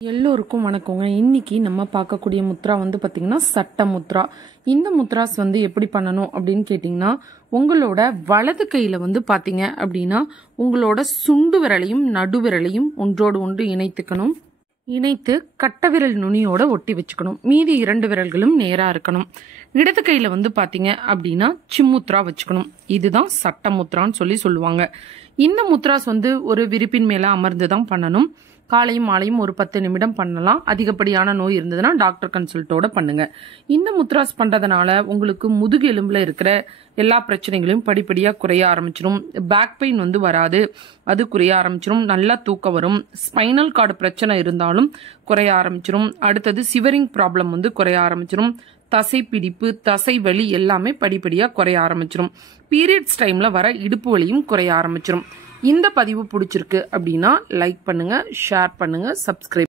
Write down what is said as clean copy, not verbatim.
எல்லோருக்கும் வணக்கங்க. இன்னைக்கு நம்ம பார்க்கக்கூடிய முத்ரா வந்து பாத்தீங்கன்னா சட்ட முத்ரா. இந்த முத்ராஸ் வந்து எப்படி பண்ணணும் அப்படின்னு கேட்டிங்கன்னா, உங்களோட வலது கையில வந்து பாத்தீங்க அப்படின்னா உங்களோட சுண்டு விரலையும் நடு விரலையும் ஒன்றோடு ஒன்று இணைத்துக்கணும். இணைத்து கட்ட விரல் நுனியோட ஒட்டி வச்சுக்கணும். மீதி 2 விரல்களும் நேரா இருக்கணும். இடது கையில வந்து பாத்தீங்க அப்படின்னா சிம்முத்ரா வச்சுக்கணும். இதுதான் சட்ட முத்ரான்னு சொல்லுவாங்க. இந்த முத்ராஸ் வந்து ஒரு விரிப்பின் மேல அமர்ந்துதான் பண்ணணும். காலையும் மாலையும் ஒரு 10 நிமிடம் பண்ணலாம். அதிகப்படியான நோய் இருந்ததுன்னா டாக்டர் கன்சல்ட்டோட பண்ணுங்க. இந்த முத்ராஸ் பண்றதுனால உங்களுக்கு முதுகு எலும்புல இருக்கிற எல்லா பிரச்சனைகளையும் படிப்படியா குறைய ஆரம்பிச்சிடும். பேக் பெயின் வந்து வராது, அது குறைய ஆரம்பிச்சிடும். நல்லா தூக்கம் வரும். ஸ்பைனல் கார்டு பிரச்சனை இருந்தாலும் குறைய ஆரம்பிச்சிடும். அடுத்தது சிவரிங் ப்ராப்ளம் வந்து குறைய ஆரம்பிச்சிடும். தசை பிடிப்பு, தசை வலி எல்லாமே படிப்படியா குறைய ஆரம்பிச்சிடும். பீரியட்ஸ் டைம்ல வர இடுப்பு வலியும் குறைய ஆரம்பிச்சிடும். இந்த பதிவு பிடிச்சிருக்கு அப்படின்னா லைக் பண்ணுங்க, ஷேர் பண்ணுங்க, சப்ஸ்கிரைப்